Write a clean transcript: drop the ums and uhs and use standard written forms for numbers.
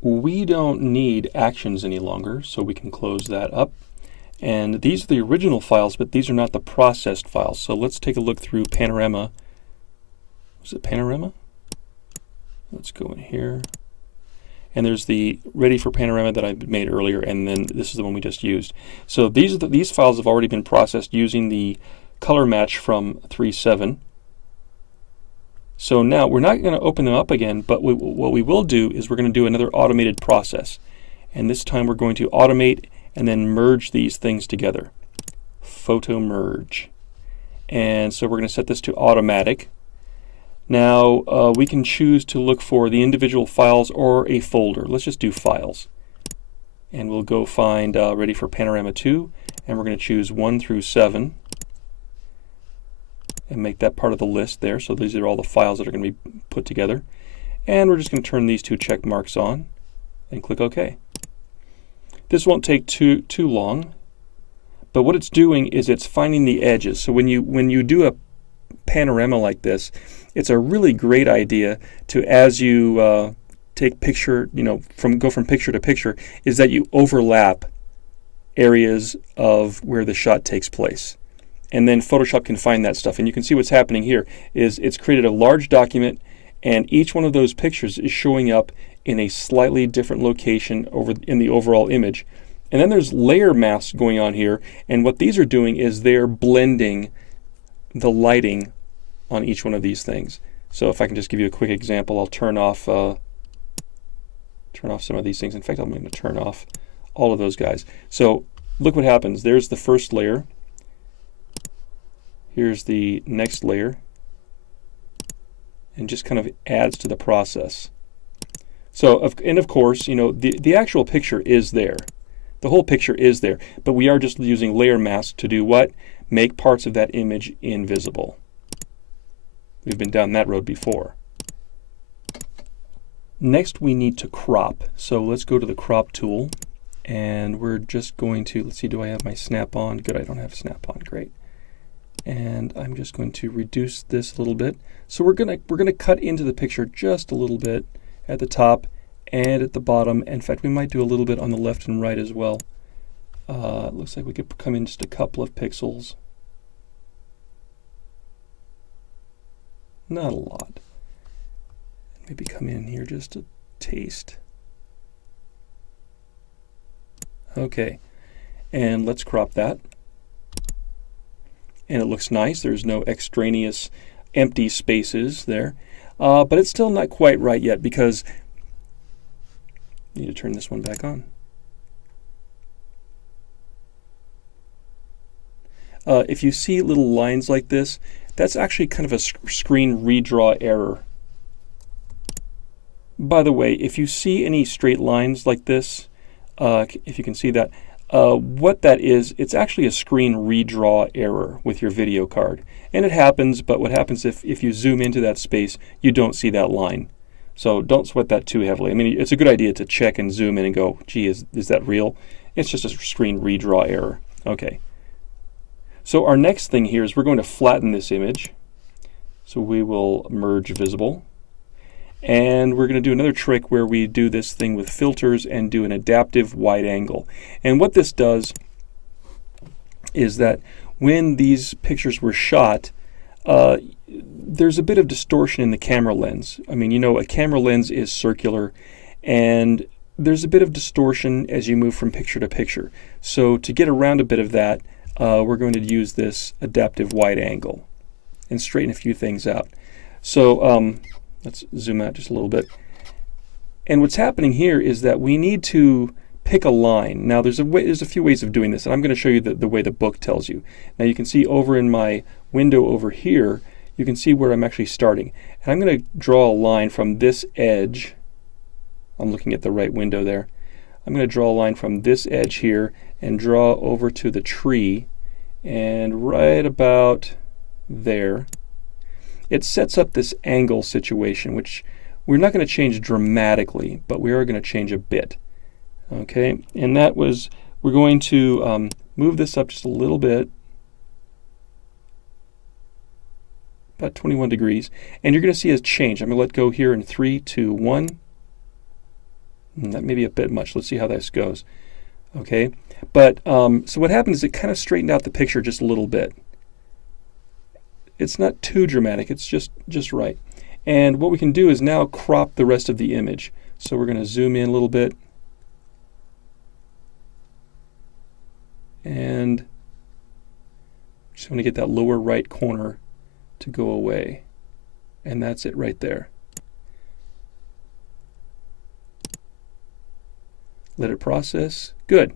we don't need actions any longer, so we can close that up. And these are the original files, but these are not the processed files. So let's take a look through Panorama. Was it Panorama? Let's go in here. And there's the ready for Panorama that I made earlier, and then this is the one we just used. So these files have already been processed using the color match from 3.7. So now we're not going to open them up again, but what we will do is we're going to do another automated process. And this time we're going to automate and then merge these things together. Photomerge. And so we're going to set this to automatic. Now we can choose to look for the individual files or a folder. Let's just do files. And we'll go find ready for Panorama 2, and we're going to choose 1 through 7 and make that part of the list there. So these are all the files that are going to be put together. And we're just going to turn these 2 check marks on and click OK. This won't take too long, but what it's doing is it's finding the edges. So when you do a panorama like this, it's a really great idea to, as you take picture, go from picture to picture, is that you overlap areas of where the shot takes place. And then Photoshop can find that stuff. And you can see what's happening here is it's created a large document, and each one of those pictures is showing up in a slightly different location in the overall image. And then there's layer masks going on here, and what these are doing is they're blending the lighting on each one of these things. So if I can just give you a quick example, I'll turn off some of these things. In fact, I'm going to turn off all of those guys. So look what happens. There's the first layer. Here's the next layer, and just kind of adds to the process. So, and of course, the actual picture is there. The whole picture is there, but we are just using layer mask to do what? Make parts of that image invisible. We've been down that road before. Next, we need to crop. So let's go to the crop tool, and we're just going to, let's see, do I have my snap on? Good, I don't have snap on, great. And I'm just going to reduce this a little bit. So we're gonna cut into the picture just a little bit at the top and at the bottom. In fact, we might do a little bit on the left and right as well. It looks like we could come in just a couple of pixels. Not a lot. Maybe come in here just a taste. Okay, and let's crop that. And it looks nice. There's no extraneous empty spaces there. But it's still not quite right yet, because I need to turn this one back on. If you see little lines like this, that's actually kind of a screen redraw error. By the way, if you see any straight lines like this, if you can see that, what that is, it's actually a screen redraw error with your video card. And it happens, but what happens if you zoom into that space, you don't see that line. So don't sweat that too heavily. I mean, it's a good idea to check and zoom in and go, gee, is that real? It's just a screen redraw error. Okay. So our next thing here is we're going to flatten this image. So we will merge visible. And we're going to do another trick where we do this thing with filters and do an adaptive wide angle. And what this does is that when these pictures were shot, there's a bit of distortion in the camera lens. I mean, a camera lens is circular, and there's a bit of distortion as you move from picture to picture. So to get around a bit of that, we're going to use this adaptive wide angle and straighten a few things out. So let's zoom out just a little bit. And what's happening here is that we need to pick a line. Now there's a few ways of doing this, and I'm going to show you the way the book tells you. Now you can see over in my window over here, you can see where I'm actually starting. And I'm going to draw a line from this edge. I'm looking at the right window there. I'm going to draw a line from this edge here and draw over to the tree, and right about there. It sets up this angle situation, which we're not going to change dramatically, but we are going to change a bit. Okay, and that was, we're going to move this up just a little bit, about 21 degrees, and you're going to see a change. I'm going to let go here in 3, 2, 1. That may be a bit much. Let's see how this goes. Okay, but so what happens is it kind of straightened out the picture just a little bit. It's not too dramatic, it's just right. And what we can do is now crop the rest of the image. So we're going to zoom in a little bit. And just want to get that lower right corner to go away. And that's it right there. Let it process. Good.